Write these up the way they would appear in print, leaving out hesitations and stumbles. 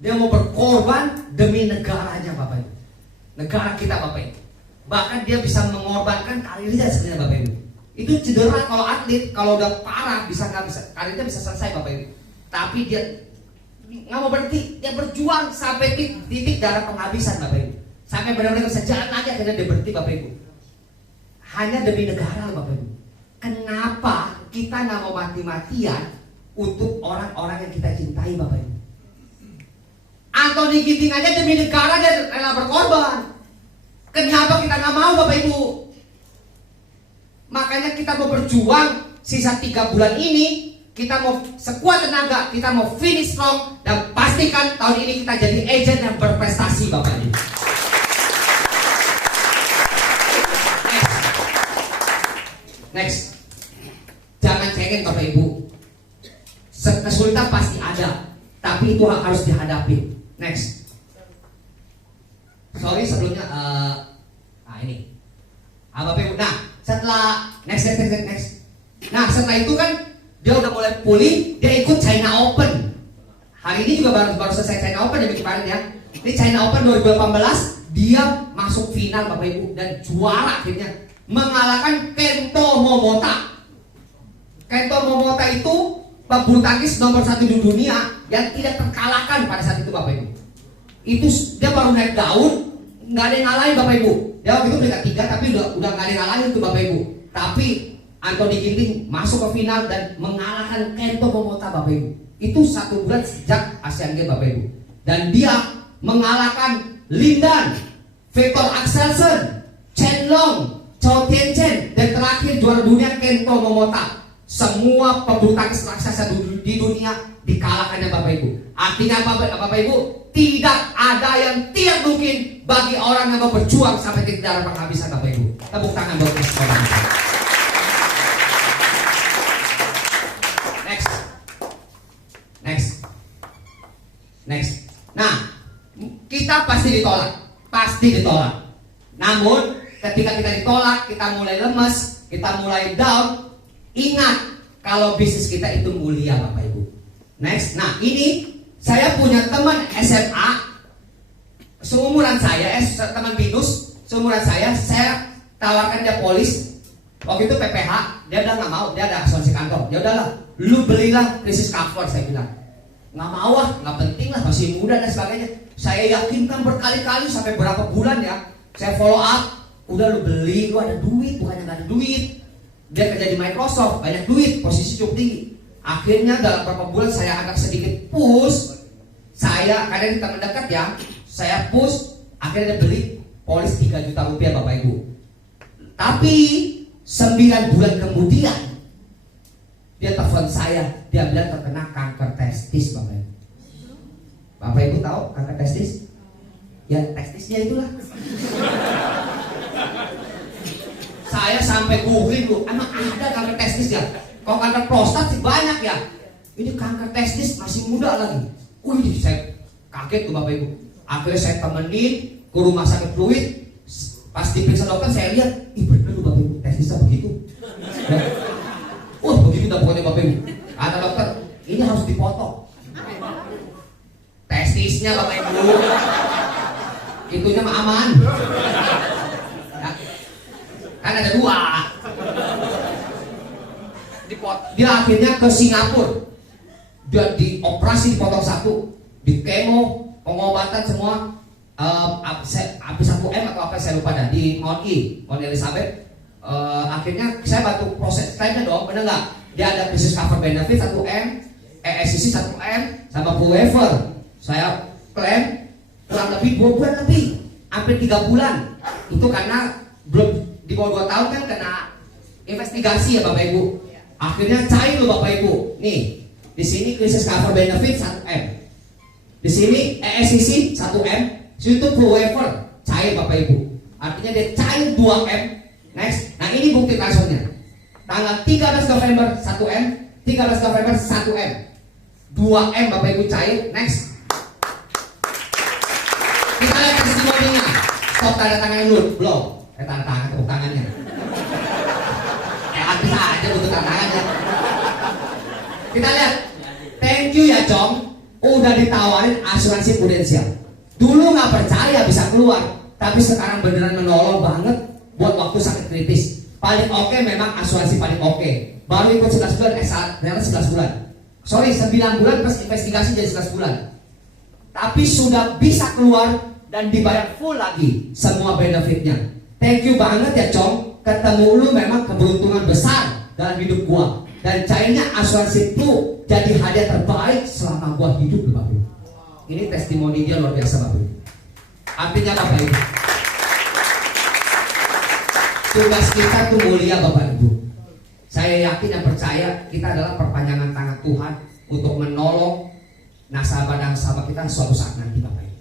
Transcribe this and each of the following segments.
Dia mau berkorban demi negaranya Bapak Ibu. Negara kita Bapak Ibu. Bahkan dia bisa mengorbankan karirnya sebenarnya Bapak Ibu. Itu cedera kalau atlet, kalau udah parah nggak bisa karirnya bisa selesai Bapak Ibu. Tapi dia nggak mau berhenti, dia berjuang sampai titik darah penghabisan Bapak Ibu. Sampai benar-benar bisa jalan lagi, akhirnya dia berhenti Bapak Ibu. Hanya demi negara Bapak Ibu. Kenapa kita nggak mau mati-matian untuk orang-orang yang kita cintai Bapak Ibu? Anthony Ginting aja demi negara dia rela berkorban. Kenapa kita nggak mau Bapak Ibu? Makanya kita mau berjuang sisa 3 bulan ini. Kita mau sekuat tenaga, kita mau finish strong. Dan pastikan tahun ini kita jadi agent yang berprestasi Bapak Ibu. Next. Jangan cengeng Bapak Ibu. Kesulitan pasti ada, tapi itu harus dihadapi. Next. Sorry sebelumnya ini Bapak Ibu. Nah setelah next. Nah setelah itu kan dia udah mulai pulih, dia ikut China Open. Hari ini juga baru selesai China Open ya kemarin ya. Ini China Open 2018, dia masuk final Bapak Ibu dan juara akhirnya, mengalahkan Kento Momota. Kento Momota itu pebulu tangkis nomor 1 di dunia yang tidak terkalahkan pada saat itu Bapak Ibu. Itu dia baru naik daun, nggak ada yang ngalahin Bapak Ibu. Dia waktu itu peringkat 3 tapi udah nggak ada yang ngalahin itu Bapak Ibu. Tapi Anthony Ginting masuk ke final dan mengalahkan Kento Momota Bapak Ibu. Itu 1 bulan sejak Asian Games Bapak Ibu. Dan dia mengalahkan Lindan, Viktor Axelsen, Chen Long, Chou Tien-chen, dan terakhir juara dunia Kento Momota. Semua pebulu tangkis raksasa di dunia dikalahkannya Bapak Ibu. Artinya Bapak Ibu, tidak ada yang tidak mungkin bagi orang yang mau berjuang sampai titik darah penghabisan Bapak Ibu. Tepuk tangan buat kita. Next. Nah, kita pasti ditolak. Namun, ketika kita ditolak, kita mulai lemes, kita mulai down. Ingat, kalau bisnis kita itu mulia Bapak Ibu. Next. Nah, ini saya punya teman SMA seumuran saya, teman binus seumuran saya tawarkan dia polis. Waktu itu PPH, dia bilang nggak mau, dia ada asuransi kantor. Ya udahlah, lu belilah krisis cover, saya bilang. Nggak mau nggak penting lah, masih muda dan sebagainya. Saya yakinkan berkali-kali sampai berapa bulan ya, saya follow up. Udah lu beli, lu ada duit, bukannya nggak ada duit. Dia kerja di Microsoft, banyak duit, posisi cukup tinggi. Akhirnya dalam beberapa bulan saya agak sedikit push. Karena kita mendekat ya, saya push. Akhirnya dia beli polis 3 juta rupiah Bapak Ibu. Tapi 9 bulan kemudian dia telepon saya, dia bilang terkena kanker testis Bapak Ibu. Bapak Ibu tahu kanker testis? Ya testisnya itulah. Saya sampai googling dulu, emang ada kanker testis ya? Kalau kanker prostat sih banyak ya. Ini kanker testis masih muda lagi. Wih, saya kaget tuh Bapak Ibu. Akhirnya saya temenin ke rumah sakit fluid. Pas diperiksa dokter saya lihat, ih bener tuh Bapak Ibu, testisnya begitu. Wah begitu dah pokoknya Bapak Ibu. Kata dokter, ini harus dipotong testisnya Bapak Ibu. Itunya mah aman. Kan ada 2. Dia akhirnya ke Singapura. Dia dioperasi, dipotong 1, di kemo, pengobatan semua. Habis 1M atau apa saya lupa dah, di Mount Elizabeth. Akhirnya saya bantu proses lainnya dong, bener nggak? Dia ada business cover benefit 1M, ESCC 1M, sama full waiver. Saya klaim kurang lebih 2 bulan lebih, hampir 3 bulan. Itu karena belum di bawah 2 tahun kan kena investigasi ya Bapak Ibu. Akhirnya cair loh Bapak Ibu. Nih, di sini krisis cover benefit 1M. Di sini ESCC 1M, situ full waiver cair Bapak Ibu. Artinya dia cair 2M. Next. Nah, ini bukti transfernya. Tanggal 13 November 1M, 13 November 1M. 2M Bapak Ibu cair. Next. Kita lihat testimoninya. Stop tanda tangan dulu. Belum. Tanda tangan, tepuk tangannya. Bisa aja butuh tantangannya. Kita lihat. Thank you ya Jong. udah ditawarin asuransi prudensial. Dulu nggak percaya bisa keluar, tapi sekarang beneran menolong banget buat waktu sakit kritis. Paling oke memang asuransi paling oke. Baru ikut 11 bulan, ternyata 11 bulan. Sorry, 9 bulan plus investigasi jadi 11 bulan. Tapi sudah bisa keluar dan dibayar full lagi semua benefitnya. Thank you banget ya Cong, ketemu lu memang keberuntungan besar dalam hidup gua. Dan cairnya asuransi Pru jadi hadiah terbaik selama gua hidup Bapak Ibu. Ini testimoni dia luar biasa Bapak Ibu. Artinya Bapak Ibu, tugas kita tuh mulia Bapak Ibu. Saya yakin dan percaya kita adalah perpanjangan tangan Tuhan untuk menolong nasabah-nasabah kita suatu saat nanti Bapak Ibu.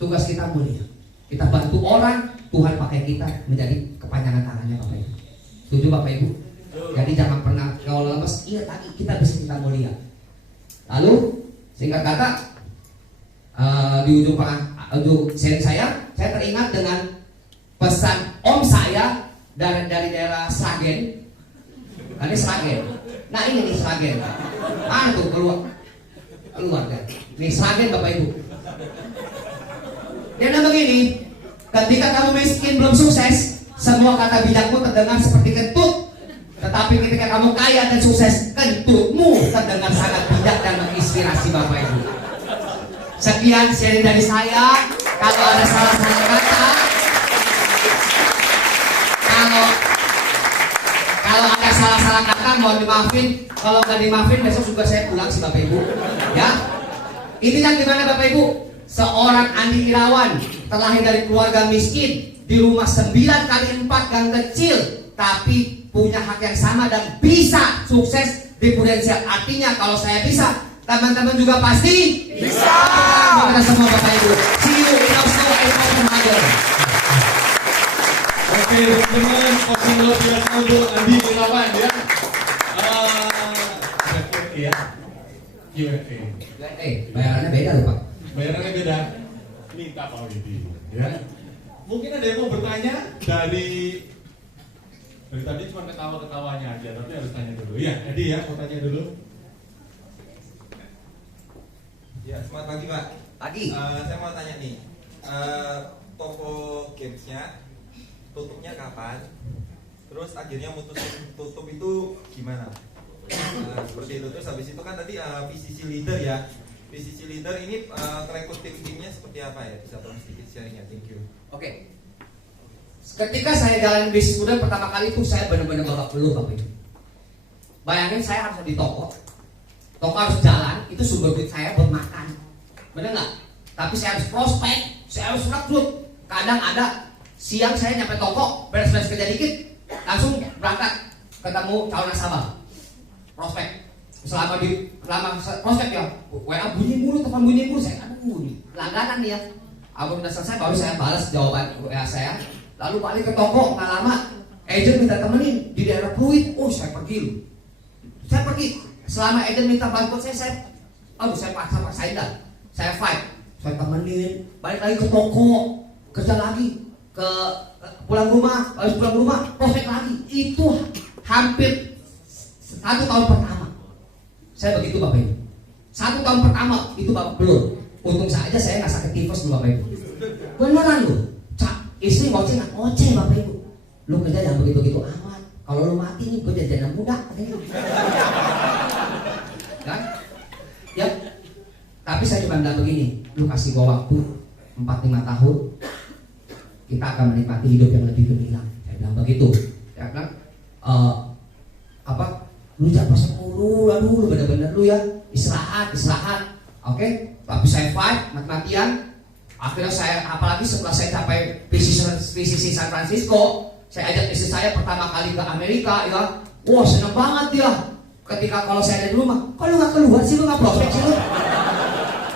Tugas kita mulia. Kita bantu orang, Tuhan pakai kita menjadi kepanjangan tangannya Bapak Ibu. Setuju Bapak Ibu? Jadi jangan pernah kalau lemes, iya tadi kita bisa kita mulia. Lalu singkat kata di ujung sharing saya teringat dengan pesan om saya dari daerah Sragen. Ini Sragen. Nah ini nih Sragen. Mana tuh keluar kan? Nih Sragen Bapak Ibu. Dia bilang begini, ketika kamu miskin belum sukses, semua kata bijakmu terdengar seperti kentut. Tetapi ketika kamu kaya dan sukses, kentutmu terdengar sangat bijak dan menginspirasi Bapak Ibu. Sekian sharing dari saya. Kalau ada salah-salah kata, kalau ada salah-salah kata mohon dimaafin. Kalau nggak dimaafin besok juga saya pulang sih Bapak Ibu. Ya, intinya gimana Bapak Ibu? Seorang Andi Irawan terlahir dari keluarga miskin di rumah 9x4 gang kecil, tapi punya hak yang sama dan bisa sukses di Prudensial. Artinya kalau saya bisa, teman-teman juga pasti bisa. Kita semua Bapak Ibu. See you in Oslo and Copenhagen. Oke teman-teman, closing note biasa untuk Andi Irawan ya. Ya. Q&A. Bayarannya beda loh Pak. Bayarannya beda. Minta Pak Widi ya. Mungkin ada yang mau bertanya dari tadi cuma ketawa-ketawanya aja, tapi harus tanya dulu. Ya, Edi ya, mau tanya dulu. Ya, selamat pagi Pak. Pagi. Saya mau tanya nih, toko gamesnya tutupnya kapan? Terus akhirnya mutusin tutup itu gimana? Seperti itu. Terus habis itu kan tadi PCC leader ya. PCC leader ini rekrut timnya seperti apa ya? Bisa tolong sedikit sharingnya. Thank you. Oke. Ketika saya jalan bisnis muda pertama kali itu saya benar-benar babak belur Bapak Ibu. Bayangin saya harus di toko harus jalan, itu sumber duit saya buat makan, bener nggak? Tapi saya harus prospek, saya harus rekrut. Kadang ada siang saya nyampe toko, beres-beres kerja dikit, langsung berangkat ketemu calon nasabah, prospek. Selama prospek ya, WA bunyi mulu, telepon bunyi mulu, saya aduh nih, langganan nih ya. Abang udah selesai baru saya balas jawaban WA saya. Lalu balik ke toko, nggak lama agent minta temenin di daerah Pluit. Oh saya pergi loh. Saya pergi. Selama agent minta bantuan saya paksain dah. Saya fight, saya temenin. Balik lagi ke toko, kerja lagi, pulang rumah, habis pulang rumah, prospek lagi. Itu hampir 1 tahun pertama. Saya begitu Bapak Ibu. 1 tahun pertama itu Bapak belum. Untung saja saya nggak sakit tifus loh Bapak Ibu. Beneran loh. Istri ngoceh nggak ngoceh Bapak Ibu. Lu kerja jangan begitu-begitu amat. Kalau lu mati nih gue jajan muda. Kan? Ya. Tapi saya cuma bilang begini, lu kasih gua waktu 4-5 tahun, kita akan menikmati hidup yang lebih gemilang. Saya bilang begitu. Ya kan? Lu jangan pasang mulu, lu bener-bener lu ya istirahat. Oke? Tapi saya fight, mati-matian. Akhirnya saya, apalagi setelah saya capai PCC San Francisco, saya ajak istri saya pertama kali ke Amerika ya. Wah seneng banget dia. Ketika kalau saya ada di rumah, kok lu gak keluar sih, lu gak prospek sih lu?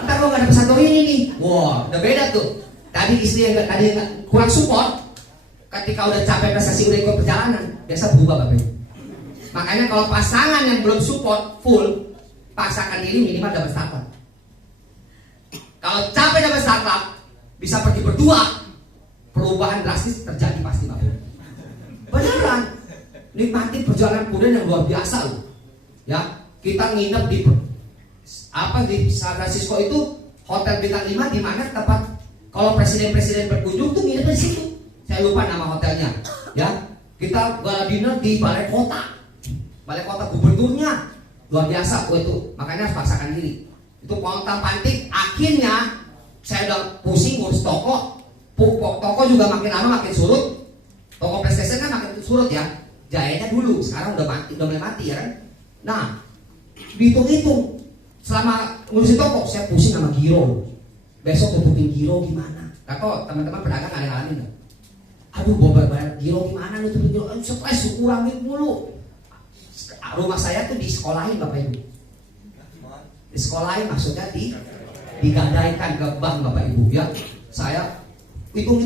Ntar lu gak ada pesan ini nih. Wah udah beda tuh. Tadi istri yang kurang support, ketika udah capek prestasi, udah ikut perjalanan, biasa berubah Bapak Ibu. Makanya kalau pasangan yang belum support full, paksakan diri minimal dapat startup. Kalau capek dapat startup, bisa pergi berdua, perubahan drastis terjadi pasti Bapak. Beneran, nikmati perjalanan kuliah yang luar biasa loh. Ya, kita nginep di apa di San Francisco itu hotel bintang 5 di mana tempat kalau presiden-presiden berkunjung tuh nginep di situ. Saya lupa nama hotelnya. Ya, kita gala dinner di balai kota gubernurnya luar biasa. Itu makanya harus paksakan diri. Itu kontak pantik. Akhirnya saya udah pusing ngurus toko. Toko juga makin lama makin surut. Toko PlayStation kan makin surut ya. Jayanya dulu, sekarang udah mulai mati ya kan. Nah, dihitung-hitung selama ngurusin toko saya pusing sama giro. Besok tutupin giro gimana? Atau teman-teman pedagang ada ngalamin nggak? Aduh, bayar giro gimana nutupin giro? Stres, kurang duit mulu. Rumah saya tuh disekolahin Bapak Ibu. Disekolahin maksudnya digadaikan ke bank Bapak Ibu ya. Saya hitung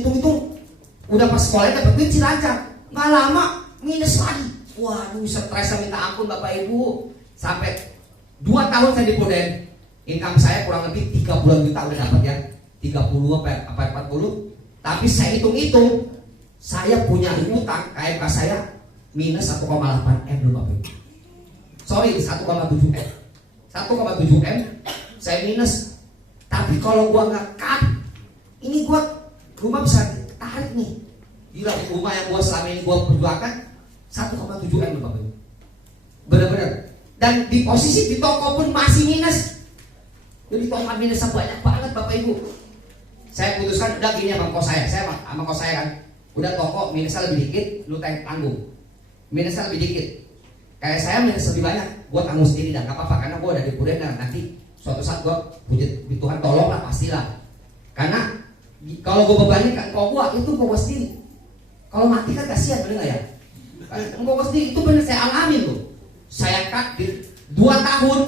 udah pas sekolahnya dapat duit sih lancar. Nggak lama minus lagi. Waduh, stres minta ampun Bapak Ibu. Sampai 2 tahun saya di Puden, income saya kurang lebih 30 juta udah dapat ya, 30 apa 40. Tapi saya hitung-hitung, saya punya utang KMK saya minus 1,8 M loh Bapak Ibu. Sorry, 1,7 M. 1,7 M saya minus. Tapi kalau gua nggak cut, ini gua rumah bisa tarik nih. Gila, rumah yang gua selama ini gua perjuangkan 1,7 M loh Bapak Ibu. Bener-bener. Dan di posisi di toko pun masih minus. Jadi toko minusnya banyak banget Bapak Ibu. Saya putuskan udah gini sama kos saya sama kos saya kan. Udah toko minusnya lebih dikit, lu tanggung. Minusnya lebih dikit. Kayak saya minus lebih banyak, gua tanggung sendiri dan gak apa-apa karena gua udah di Puden dan nanti suatu saat gua puji Tuhan tolong lah pastilah. Karena kalau gua bebanin kan kalau gua itu gua sendiri. Kalau mati kan kasihan bener gak ya? Gua sendiri itu bener saya alamin loh. Saya cut di 2 tahun.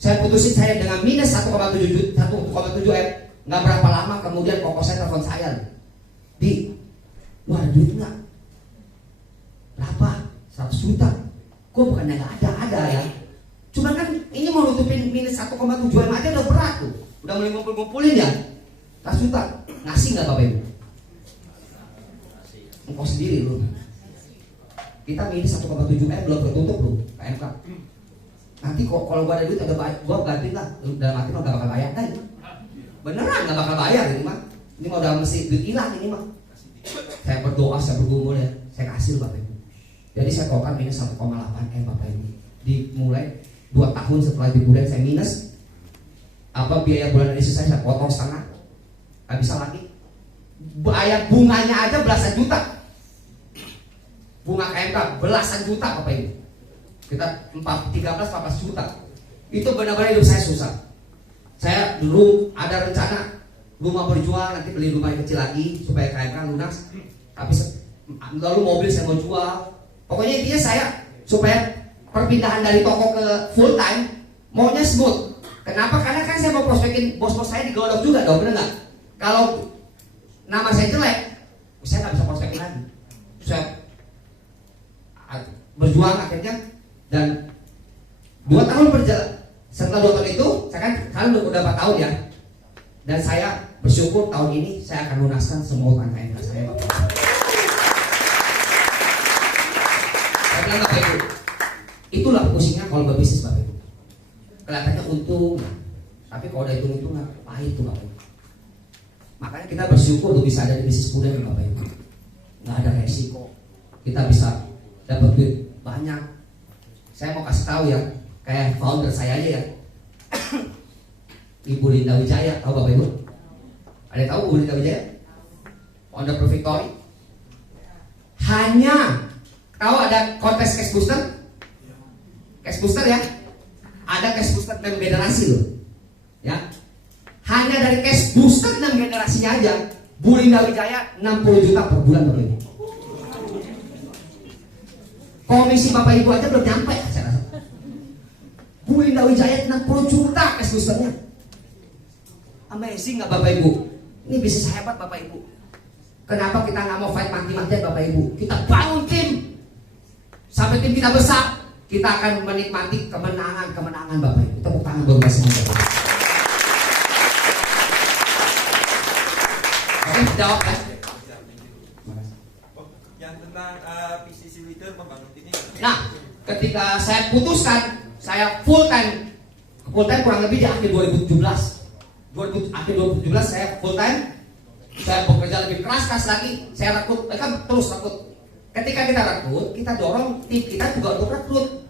Saya putusin saya dengan minus 1,7 M. Nggak berapa lama kemudian koko saya telepon saya. Di, wah ada duit nggak? Berapa? 100 juta. Gue bukannya nggak ada ya. Cuma kan ini mau nutupin minus 1,7 M aja udah berat tuh. Udah mulai ngumpulin ya. 100 juta. Ngasih nggak Bapak Ibu? Engkau sendiri loh. Kita minus 1,7 M belum tertutup loh KMK. Nanti kok kalau gua ada duit ada bayar, gua ganti lah. Dalam hati mah gak bakal bayar kan? Beneran gak bakal bayar ini mah. Ini mah udah mesti duit hilang ini mah. Saya berdoa, saya bergumul ya, saya kasih Bapak Ibu. Jadi saya total minus 1,8 M Bapak Ibu. Dimulai 2 tahun setelah di Puden saya minus. Apa biaya bulan ini saya potong setengah. Gak bisa lagi. Bayar bunganya aja belasan juta. Bunga KMK belasan juta Bapak Ibu. Kita 13-14 juta. Itu benar-benar hidup saya susah. Saya dulu ada rencana rumah berjual, nanti beli rumah yang kecil lagi supaya KMK lunas. Tapi lalu mobil saya mau jual. Pokoknya intinya saya supaya perpindahan dari toko ke full time maunya smooth. Kenapa? Karena kan saya mau prospekin bos-bos saya digodok juga dong, bener nggak? Kalau nama saya jelek, saya nggak bisa prospekin lagi. Saya berjuang akhirnya dan 2 tahun berjalan. Setelah 2 tahun itu, saya kan kalian udah 4 tahun ya. Dan saya bersyukur tahun ini saya akan lunaskan semua utang KMK saya Bapak. Saya bilang Bapak Ibu, itulah pusingnya kalau berbisnis Bapak Ibu. Kelihatannya untung, tapi kalau udah hitung-hitung pahit tuh Bapak Ibu. Makanya kita bersyukur tuh bisa ada di bisnis Puden Bapak Ibu. Nggak ada resiko, kita bisa dapat duit banyak. Saya mau kasih tahu ya, kayak founder saya aja ya, Ibu Linda Wijaya, tahu Bapak Ibu? Ada yang tahu Bu Linda Wijaya? Founder Pro Victory. Hanya tahu ada kontes cash booster? Cash booster ya? Ada cash booster 6 generasi loh. Ya. Hanya dari cash booster 6 generasinya aja, Bu Linda Wijaya 60 juta per bulan Bapak Ibu. Komisi Bapak Ibu aja belum nyampe saya rasa. Bu Linda Wijaya 60 juta cash boosternya. Amazing nggak Bapak Ibu? Ini bisnis hebat Bapak Ibu. Kenapa kita nggak mau fight mati-matian Bapak Ibu? Kita bangun tim. Sampai tim kita besar, kita akan menikmati kemenangan Bapak Ibu. Tepuk tangan buat semua Bapak Ibu. Oke, jawab ya. Yang tentang PCC leader membangun tim ini. Nah, ketika saya putuskan saya full time full time kurang lebih di akhir 2017. Akhir 2017 saya full time, saya bekerja lebih keras lagi, saya rekrut, mereka terus rekrut. Ketika kita rekrut, kita dorong tim kita juga untuk rekrut.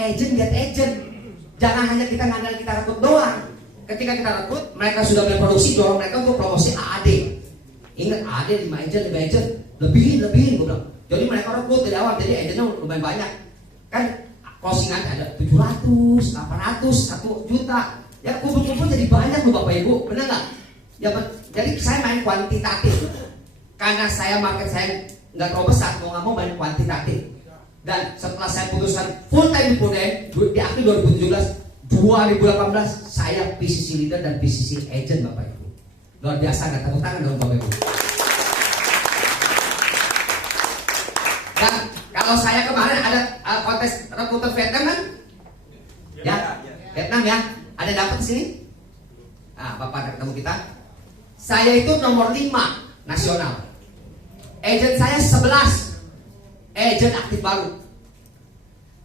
Agent get agent. Jangan hanya kita ngandalin kita rekrut doang. Ketika kita rekrut, mereka sudah mulai produksi, dorong mereka untuk promosi AAD. Ingat AAD 5 agent, lebihin gue bilang. Jadi mereka rekrut dari awal, jadi agentnya lumayan banyak. Kan closingan ada 700, 800, 1 juta. Ya kumpul-kumpul jadi banyak loh Bapak Ibu, benar nggak? Ya, jadi saya main kuantitatif. Karena market saya nggak terlalu besar, mau nggak mau main kuantitatif. Dan setelah saya putuskan full time di Pune di akhir 2018 saya PCC leader dan PCC agent Bapak Ibu. Luar biasa, nggak tepuk tangan dong Bapak Ibu. Dan kalau saya kemarin ada kontes rekruter Vietnam kan? Ya, Vietnam ya. Ada dapat di sini? Nah, Bapak ada ketemu kita. Saya itu nomor 5 nasional. Agent saya 11. Agent aktif baru.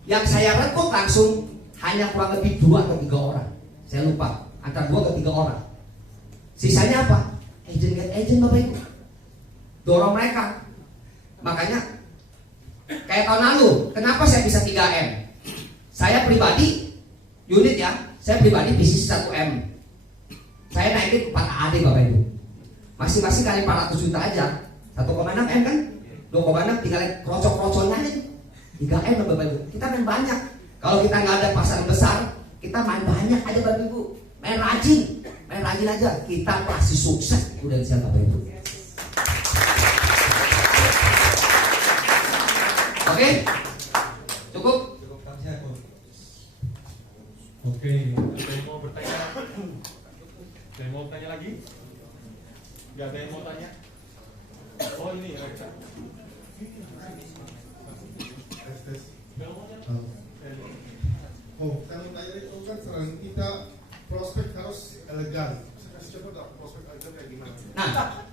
Yang saya rekrut langsung hanya kurang lebih 2 atau 3 orang. Saya lupa, antara 2 atau 3 orang. Sisanya apa? Agent get agent Bapak Ibu. Dorong mereka. Makanya kayak tahun lalu, kenapa saya bisa 3M? Saya pribadi unit ya, saya pribadi bisnis 1M. Saya naikin 4 AD Bapak Ibu. Masing-masing kali 400 juta aja. 1,6 M kan? 2,6 tinggal krocok-krocoknya aja. 3M Bapak Ibu. Kita main banyak. Kalau kita nggak ada pasar besar, kita main banyak aja Bapak Ibu. Main rajin aja. Kita pasti sukses. Udah siap Bapak Ibu. Oke? Cukup? Oke, ada yang mau bertanya? Ada yang mau bertanya lagi? Gak ada yang mau tanya? Oh ini Reksa. Oh, saya mau tanya itu kan sekarang kita prospek harus elegan. Saya kasih contoh dong, prospek elegan kayak gimana? Nah,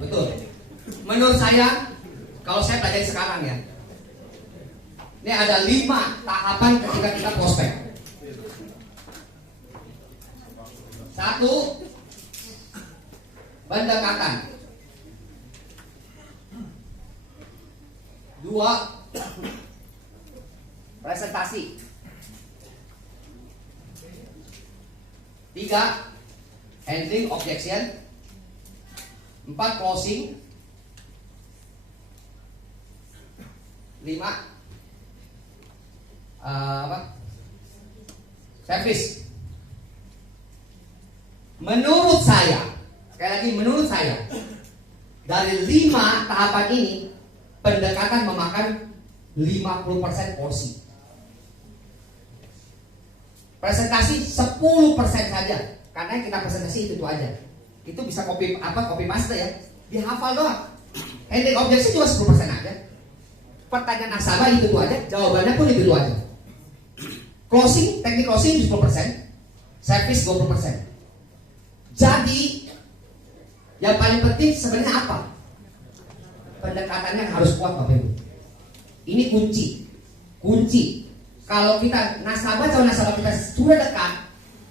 betul. Menurut saya, kalau saya pelajari sekarang ya, ini ada 5 tahapan ketika kita prospek. 1, pendekatan. 2, presentasi. 3, handling objection. 4, closing. 5, service. Menurut saya, sekali lagi menurut saya, dari 5 tahapan ini, pendekatan memakan 50% porsi. Presentasi 10% saja, karena yang kita presentasi itu aja. Itu bisa copy paste ya, dihafal doang. Handling objection juga 10% aja. Pertanyaan nasabah itu aja, jawabannya pun itu aja. Closing, teknik closing 10%, service 20%. Jadi yang paling penting sebenarnya apa? Pendekatannya harus kuat Bapak Ibu. Ini kunci. Kalau kita calon nasabah kita sudah dekat,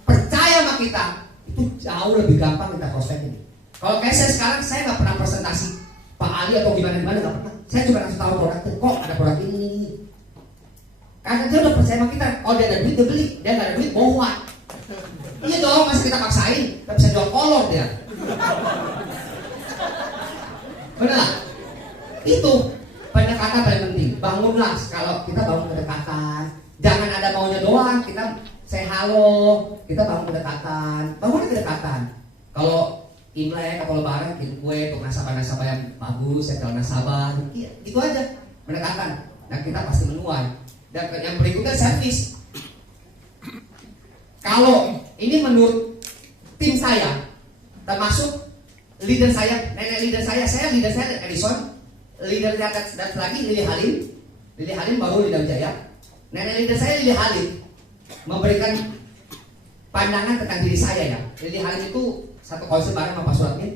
percaya sama kita, itu jauh lebih gampang kita prospek ini. Kalau kayak saya sekarang, saya nggak pernah presentasi Pak Ali atau gimana nggak pernah. Saya cuma kasih tahu produknya, kok ada produk ini. Karena dia udah percaya sama kita. Kalau dia ada duit dia beli, dia nggak ada duit bohong. Iya dong, masih kita paksain, kita bisa jual kolor dia. Benar? Itu pendekatan paling penting. Bangunlah, kalau kita bangun pendekatan, jangan ada maunya doang. Kita say halo, kita bangun kedekatan. Kalau Imlek atau Lebaran bikin kue untuk nasabah-nasabah yang bagus, ya calon nasabah, iya, itu aja pendekatan. Dan kita pasti menuai. Dan yang berikutnya service. Kalau ini menurut tim saya, termasuk leader saya Edison, leader dan lagi Lili Halim baru Lidam Jaya. Leader saya Lili Halim memberikan pandangan tentang diri saya ya. Lili Halim itu satu konsep bareng sama Pak Suratmin.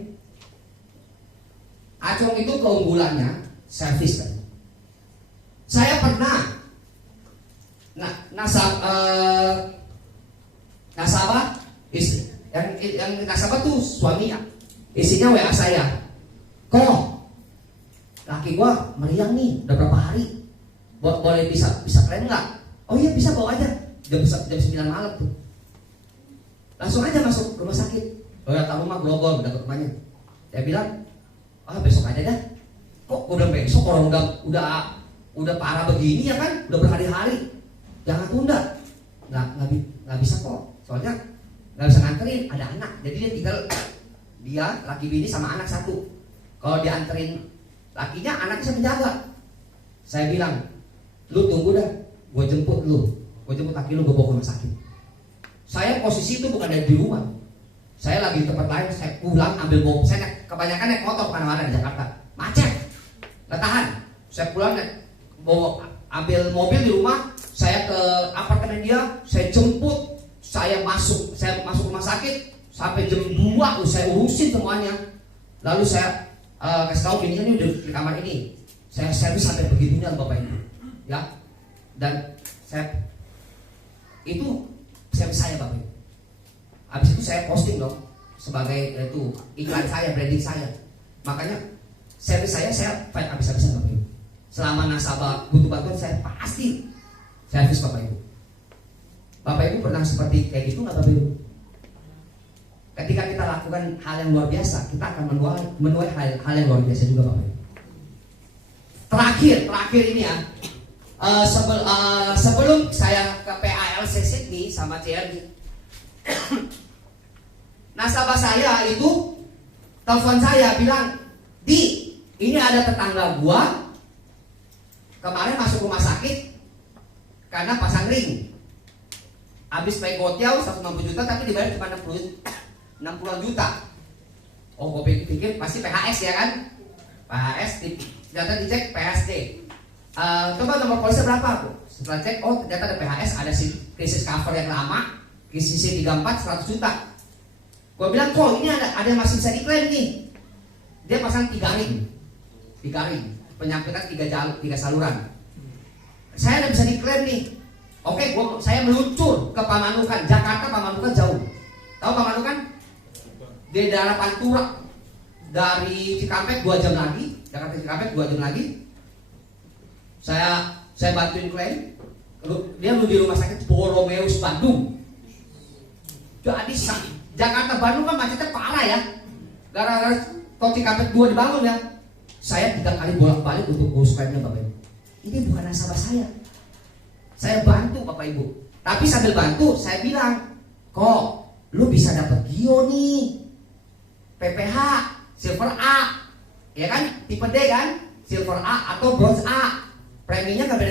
Acong itu keunggulannya service kan. Saya pernah nasabah, yang nasabah tuh suaminya, istrinya WA saya, kok laki gua meriang nih, udah berapa hari, boleh bisa klaim nggak? Oh iya bisa, bawa aja, jam 9 malam tuh, langsung aja masuk rumah sakit. Oh ya, tahu rumah Grogol, udah ke rumahnya. Saya bilang, besok aja dah. Kok udah besok, orang udah parah begini ya kan, udah berhari-hari, jangan tunda. Nggak bisa kok, soalnya nggak bisa nganterin, ada anak, jadi dia tinggal laki bini sama anak satu. Kalau dianterin lakinya, anaknya saya menjaga. Saya bilang, lu tunggu dah, gue jemput laki lu, gue bawa ke rumah sakit. Saya posisi itu bukan dari di rumah, saya lagi di tempat lain, saya pulang ambil mobil, saya kebanyakan naik motor kemana-mana di Jakarta, macet, nggak tahan. Saya pulang ambil mobil di rumah, saya ke apartemen dia, saya jemput, saya masuk rumah sakit sampai jam 2, saya urusin semuanya. Lalu saya kasih tahu bininya ini udah di kamar ini, saya servis sampai begitunya bapak ibu, ya. Dan itu servis saya bapak ibu. Habis itu saya posting dong sebagai itu iklan saya, branding saya. Makanya servis saya fight habis-habisan bapak ibu. Selama nasabah butuh bantuan, saya pasti servis bapak ibu. Bapak ibu pernah seperti kayak gitu nggak bapak ibu? Ketika kita lakukan hal yang luar biasa, kita akan menuai hal yang luar biasa juga bapak ibu. Terakhir ini ya, sebelum saya ke PALC Sydney sama CRD, nasabah saya itu telepon saya bilang, Di, ini ada tetangga gua kemarin masuk rumah sakit karena pasang ring, habis pay gotiau 160 juta tapi dibayar cuma 60 juta. Oh, gue pikir pasti PHS ya kan, PHS, ternyata dicek PSD. Coba nomor polisi berapa bu? Setelah cek, oh ternyata ada PHS, ada krisis cover yang lama, krisis 34 100 juta. Gue bilang, kok ini ada yang masih bisa diklaim nih. Dia pasang 3 ring, penyampitan 3 saluran. Saya udah bisa diklaim nih. Oke, saya meluncur ke Pamanukan, Jakarta. Pamanukan jauh. Tahu Pamanukan? Di daerah Pantura. Dari Cikampek 2 jam lagi, Jakarta Cikampek 2 jam lagi. Saya bantuin klaim. Dia di rumah sakit Boromeus Bandung. Jadi Jakarta Bandung kan macetnya parah ya. Gara-gara tol Cikampek 2 dibangun ya. Saya 3 kali bolak-balik untuk urus klaimnya Bapak Ibu. Ini bukan nasabah saya. Saya bantu Bapak Ibu. Tapi sambil bantu saya bilang, kok lu bisa dapat Gio nih, PPH, Silver A, ya kan? Tipe D kan? Silver A atau Bronze A. Preminya nggak beda.